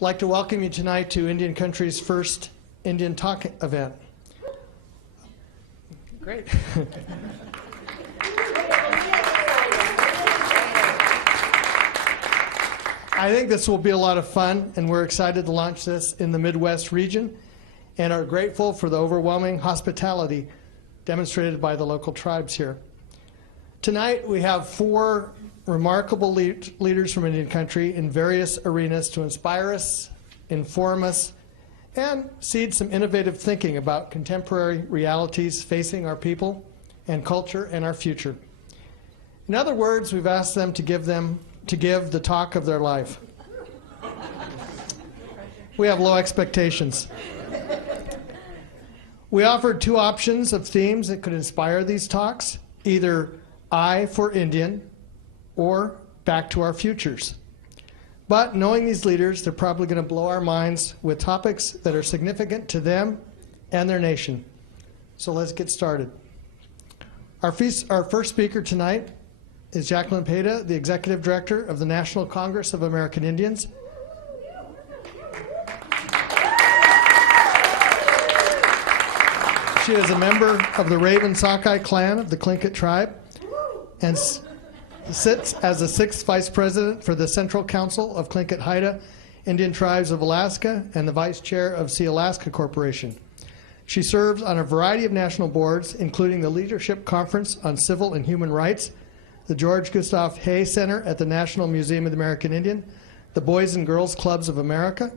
I'd like to welcome you tonight to Indian Country's first Indian Talk event. Great. I think this will be a lot of fun, and we're excited to launch this in the Midwest region and are grateful for the overwhelming hospitality demonstrated by the local tribes here. Tonight we have 4 remarkable leaders from Indian Country in various arenas to inspire us, inform us, and seed some innovative thinking about contemporary realities facing our people and culture and our future. In other words, we've asked them to give the talk of their life. We have low expectations. We offered 2 options of themes that could inspire these talks, either I for Indian or Back to Our Futures. But knowing these leaders, they're probably going to blow our minds with topics that are significant to them and their nation. So let's get started. Our first speaker tonight is Jacqueline, the Executive Director of the National Congress of American Indians. She is a member of the Raven Sockeye clan of the Tlingit tribe and sits as the 6th Vice President for the Central Council of Tlingit Haida Indian Tribes of Alaska and the Vice Chair of Sealaska Corporation. She serves on a variety of national boards, including the Leadership Conference on Civil and Human Rights, the George Gustave Heye Center at the National Museum of the American Indian, the Boys and Girls Clubs of America.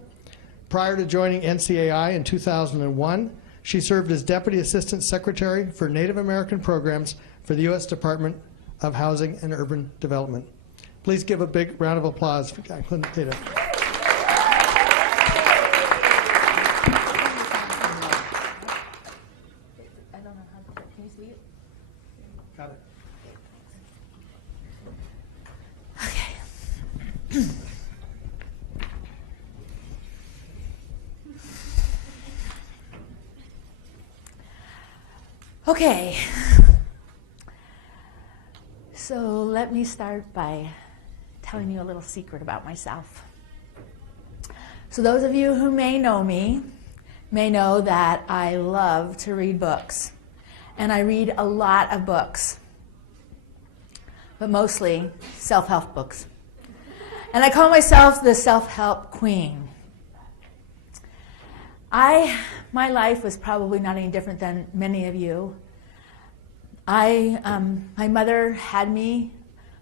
Prior to joining NCAI in 2001, she served as Deputy Assistant Secretary for Native American Programs for the U.S. Department of Housing and Urban Development. Please give a big round of applause for Jacqueline Haida. I don't know how to, can you see it? Got it. Okay. Okay. So let me start by telling you a little secret about myself. So those of you who may know me may know that I love to read books. And I read a lot of books, but mostly self-help books. And I call myself the self-help queen. My life was probably not any different than many of you. My mother had me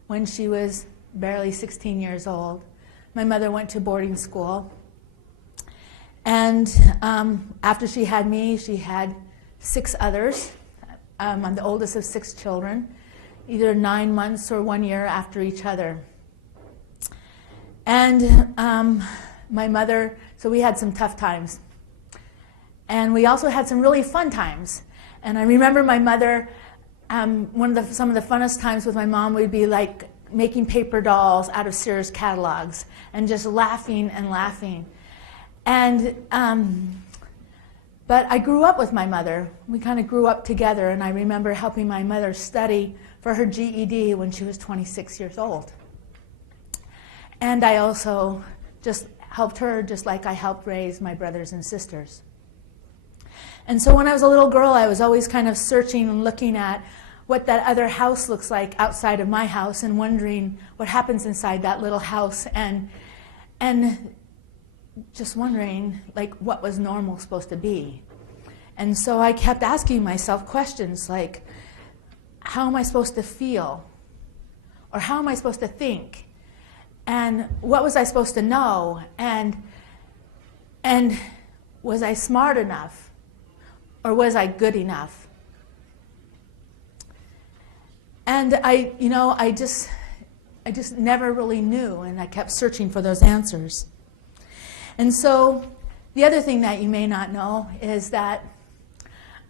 when she was barely 16 years old. My mother went to boarding school. And after she had me, she had 6 others. I'm the oldest of 6 children, either 9 months or 1 year after each other. And my mother, so we had some tough times. And we also had some really fun times. And I remember my mother, some of the funnest times with my mom would be like making paper dolls out of Sears catalogs and just laughing and laughing. And but I grew up with my mother. We kind of grew up together, and I remember helping my mother study for her GED when she was 26 years old. And I also just helped her just like I helped raise my brothers and sisters. And so when I was a little girl, I was always kind of searching and looking at what that other house looks like outside of my house and wondering what happens inside that little house and just wondering like what was normal supposed to be. And so I kept asking myself questions like, how am I supposed to feel? Or how am I supposed to think? And what was I supposed to know? And was I smart enough? Or was I good enough? And I just never really knew, and I kept searching for those answers. And so the other thing that you may not know is that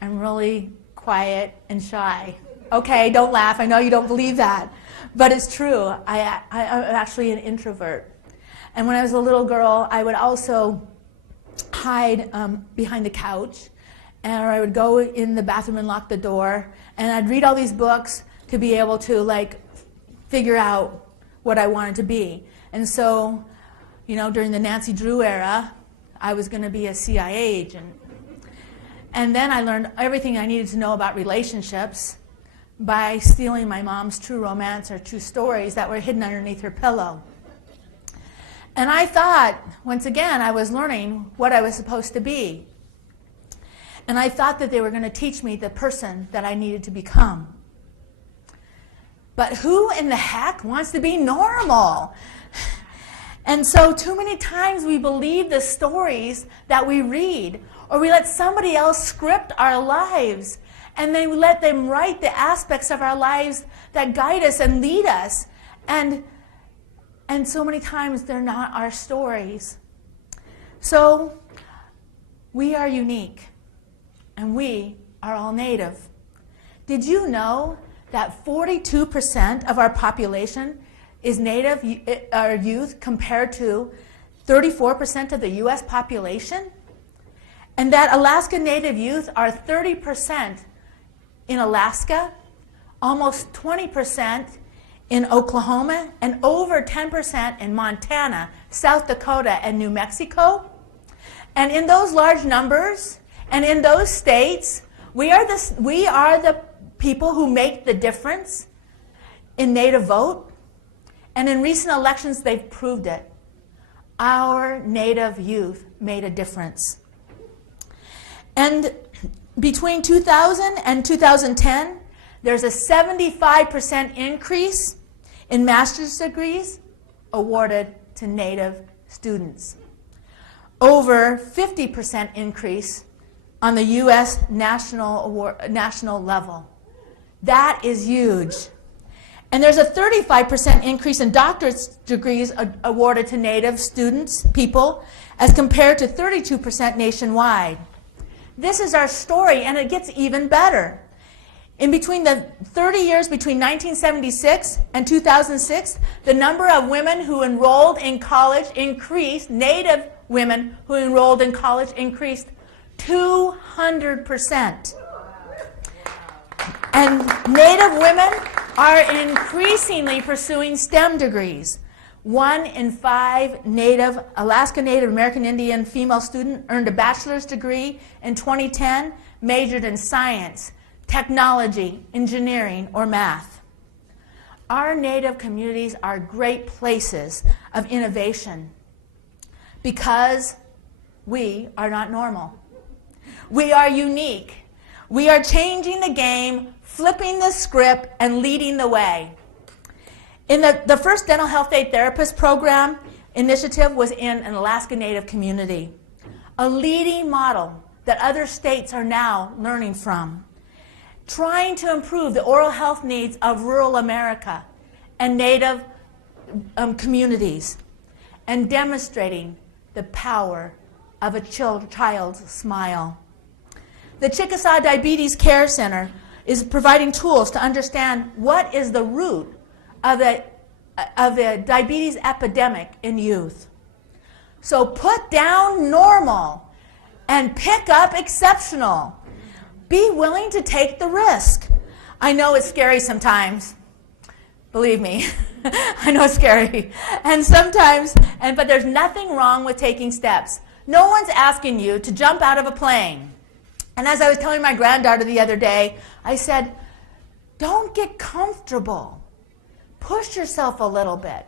I'm really quiet and shy. Okay, don't laugh. I know you don't believe that, but it's true. I'm actually an introvert. And when I was a little girl, I would also hide behind the couch, or I would go in the bathroom and lock the door, and I'd read all these books to be able to like figure out what I wanted to be. And so, during the Nancy Drew era, I was going to be a CIA agent. And then I learned everything I needed to know about relationships by stealing my mom's true romance or true stories that were hidden underneath her pillow. And I thought, once again, I was learning what I was supposed to be. And I thought that they were going to teach me the person that I needed to become. But who in the heck wants to be normal? And so too many times we believe the stories that we read, or we let somebody else script our lives, and then we let them write the aspects of our lives that guide us and lead us. And so many times they're not our stories. So we are unique, and we are all Native. Did you know that 42% of our population is Native, our youth, compared to 34% of the U.S. population? And that Alaska Native youth are 30% in Alaska, almost 20% in Oklahoma, and over 10% in Montana, South Dakota, and New Mexico. And in those large numbers, and in those states, we are the people who make the difference in Native vote. And in recent elections, they've proved it. Our Native youth made a difference. And between 2000 and 2010, there's a 75% increase in master's degrees awarded to Native students. Over 50% increase on the U.S. national level. That is huge. And there's a 35% increase in doctorate degrees awarded to Native students, people, as compared to 32% nationwide. This is our story, and it gets even better. In between the 30 years between 1976 and 2006, the number of women who enrolled in college increased, Native women who enrolled in college increased 200%. And Native women are increasingly pursuing STEM degrees. 1 in 5 Alaska Native American Indian female student earned a bachelor's degree in 2010, majored in science, technology, engineering, or math. Our Native communities are great places of innovation because we are not normal. We are unique. We are changing the game, flipping the script, and leading the way. In the first dental health aid therapist program initiative was in an Alaska Native community, a leading model that other states are now learning from, trying to improve the oral health needs of rural America and Native communities, and demonstrating the power of a child's smile. The Chickasaw Diabetes Care Center is providing tools to understand what is the root of the diabetes epidemic in youth. So put down normal and pick up exceptional. Be willing to take the risk. I know it's scary sometimes. Believe me, I know it's scary. And sometimes, but there's nothing wrong with taking steps. No one's asking you to jump out of a plane. And as I was telling my granddaughter the other day, I said, don't get comfortable. Push yourself a little bit.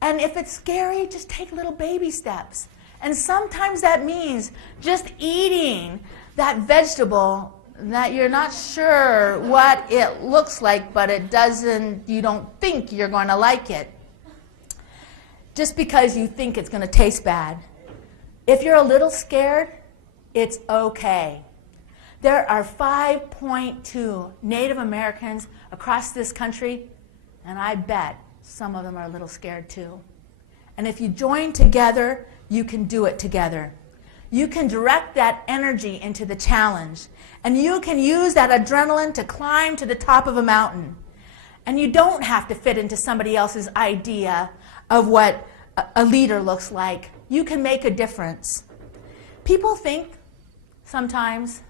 And if it's scary, just take little baby steps. And sometimes that means just eating that vegetable that you're not sure what it looks like, but you don't think you're going to like it. Just because you think it's going to taste bad. If you're a little scared, it's okay. There are 5.2 Native Americans across this country, and I bet some of them are a little scared too. And if you join together, you can do it together. You can direct that energy into the challenge, and you can use that adrenaline to climb to the top of a mountain. And you don't have to fit into somebody else's idea of what a leader looks like. You can make a difference. People think sometimes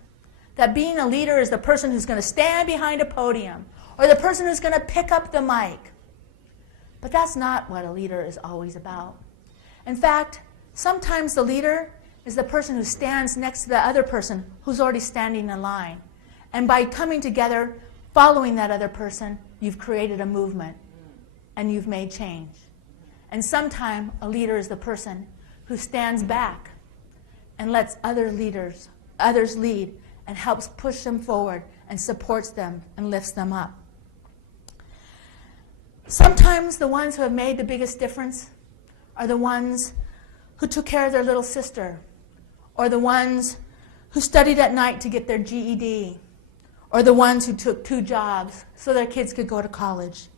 that being a leader is the person who's going to stand behind a podium or the person who's going to pick up the mic. But that's not what a leader is always about. In fact, sometimes the leader is the person who stands next to the other person who's already standing in line. And by coming together, following that other person, you've created a movement and you've made change. And sometimes a leader is the person who stands back and lets others lead and helps push them forward and supports them and lifts them up. Sometimes the ones who have made the biggest difference are the ones who took care of their little sister, or the ones who studied at night to get their GED, or the ones who took 2 jobs so their kids could go to college.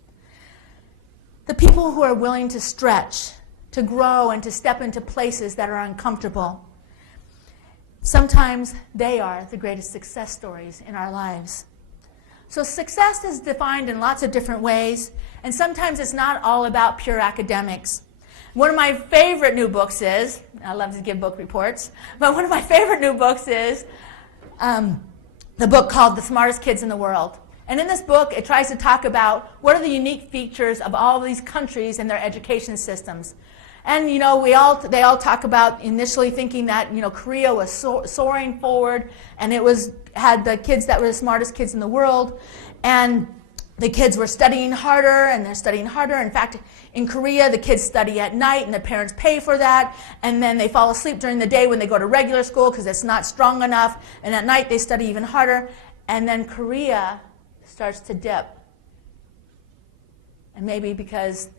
The people who are willing to stretch, to grow, and to step into places that are uncomfortable. Sometimes they are the greatest success stories in our lives. So success is defined in lots of different ways, and sometimes it's not all about pure academics. One of my favorite new books is, I love to give book reports, but one of my favorite new books is the book called The Smartest Kids in the World. And in this book, it tries to talk about what are the unique features of all of these countries and their education systems. And they all talk about initially thinking that Korea was soaring forward, and it had the kids that were the smartest kids in the world, and the kids were studying harder, and they're studying harder. In fact, in Korea, the kids study at night, and the parents pay for that, and then they fall asleep during the day when they go to regular school because it's not strong enough, and at night they study even harder, and then Korea starts to dip. And maybe because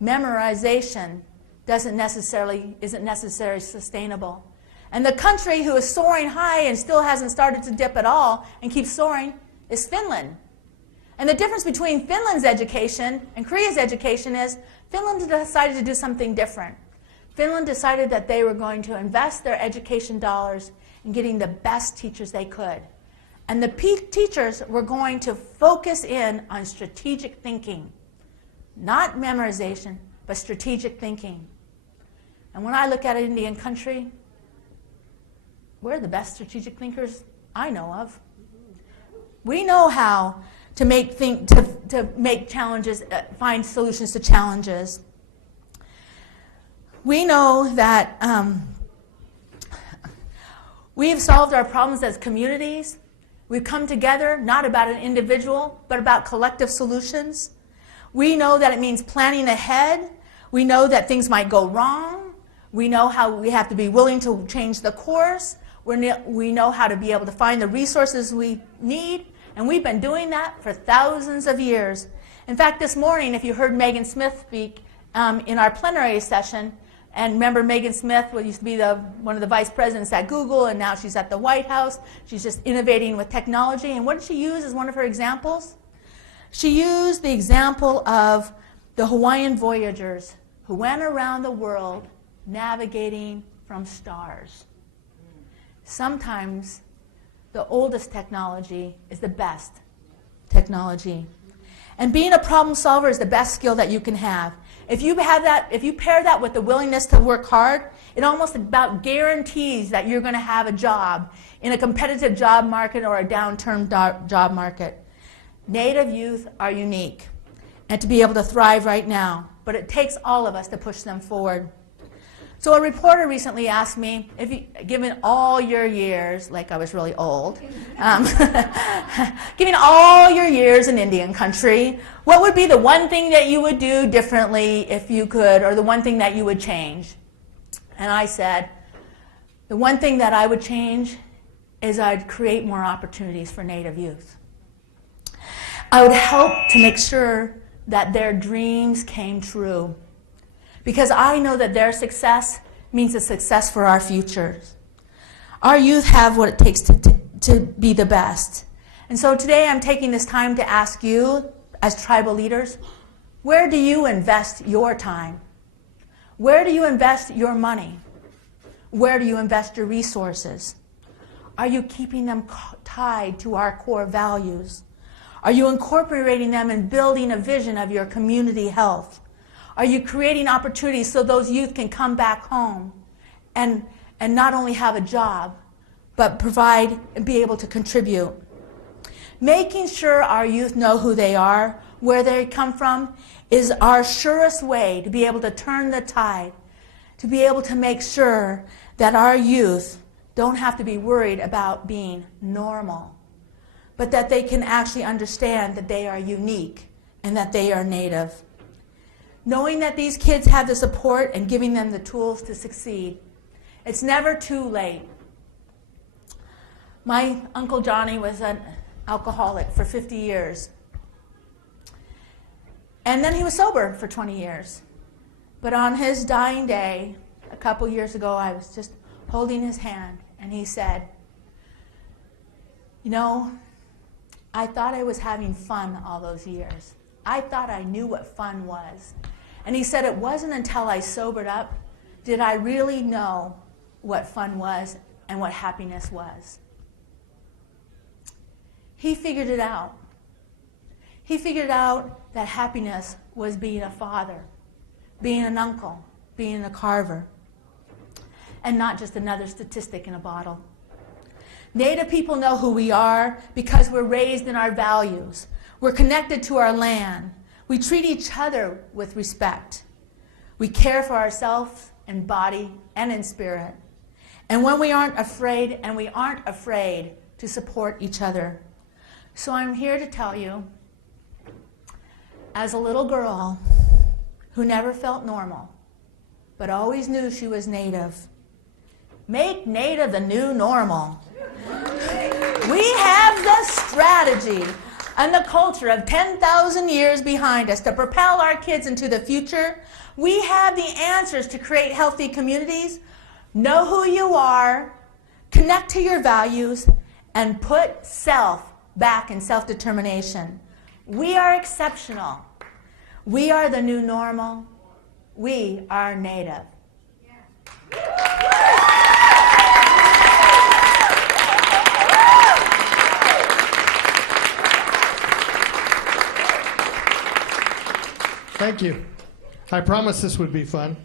memorization isn't necessarily sustainable. And the country who is soaring high and still hasn't started to dip at all and keeps soaring is Finland. And the difference between Finland's education and Korea's education is Finland decided to do something different. Finland decided that they were going to invest their education dollars in getting the best teachers they could. And the teachers were going to focus in on strategic thinking. Not memorization, but strategic thinking. And when I look at Indian country, we're the best strategic thinkers I know of. We know how to make challenges, find solutions to challenges. We know that we have solved our problems as communities. We've come together, not about an individual, but about collective solutions. We know that it means planning ahead. We know that things might go wrong. We know how we have to be willing to change the course. We know how to be able to find the resources we need. And we've been doing that for thousands of years. In fact, this morning, if you heard Megan Smith speak in our plenary session, and remember Megan Smith, who used to be one of the vice presidents at Google, and now she's at the White House. She's just innovating with technology. And what did she use as one of her examples? She used the example of the Hawaiian voyagers who went around the world navigating from stars. Sometimes the oldest technology is the best technology. And being a problem solver is the best skill that you can have. If you pair that with the willingness to work hard, it almost about guarantees that you're going to have a job in a competitive job market or a downturn job market. Native youth are unique and to be able to thrive right now, but it takes all of us to push them forward. So a reporter recently asked me, given all your years, like I was really old, given all your years in Indian country, what would be the one thing that you would do differently if you could, or the one thing that you would change? And I said, the one thing that I would change is I'd create more opportunities for Native youth. I would help to make sure that their dreams came true. Because I know that their success means a success for our futures. Our youth have what it takes to be the best. And so today I'm taking this time to ask you, as tribal leaders, where do you invest your time? Where do you invest your money? Where do you invest your resources? Are you keeping them tied to our core values? Are you incorporating them and building a vision of your community health? Are you creating opportunities so those youth can come back home and not only have a job, but provide and be able to contribute? Making sure our youth know who they are, where they come from, is our surest way to be able to turn the tide, to be able to make sure that our youth don't have to be worried about being normal, but that they can actually understand that they are unique and that they are Native. Knowing that these kids have the support and giving them the tools to succeed. It's never too late. My Uncle Johnny was an alcoholic for 50 years. And then he was sober for 20 years. But on his dying day, a couple years ago, I was just holding his hand, and he said, "You know, I thought I was having fun all those years. I thought I knew what fun was." And he said, "It wasn't until I sobered up did I really know what fun was and what happiness was." He figured it out. He figured out that happiness was being a father, being an uncle, being a carver, and not just another statistic in a bottle. Native people know who we are because we're raised in our values. We're connected to our land. We treat each other with respect. We care for ourselves in body and in spirit. And when we aren't afraid, and we aren't afraid to support each other. So I'm here to tell you, as a little girl who never felt normal, but always knew she was Native, make Native the new normal. We have the strategy and the culture of 10,000 years behind us to propel our kids into the future. We have the answers to create healthy communities. Know who you are, connect to your values, and put self back in self-determination. We are exceptional. We are the new normal. We are Native. Thank you. I promised this would be fun.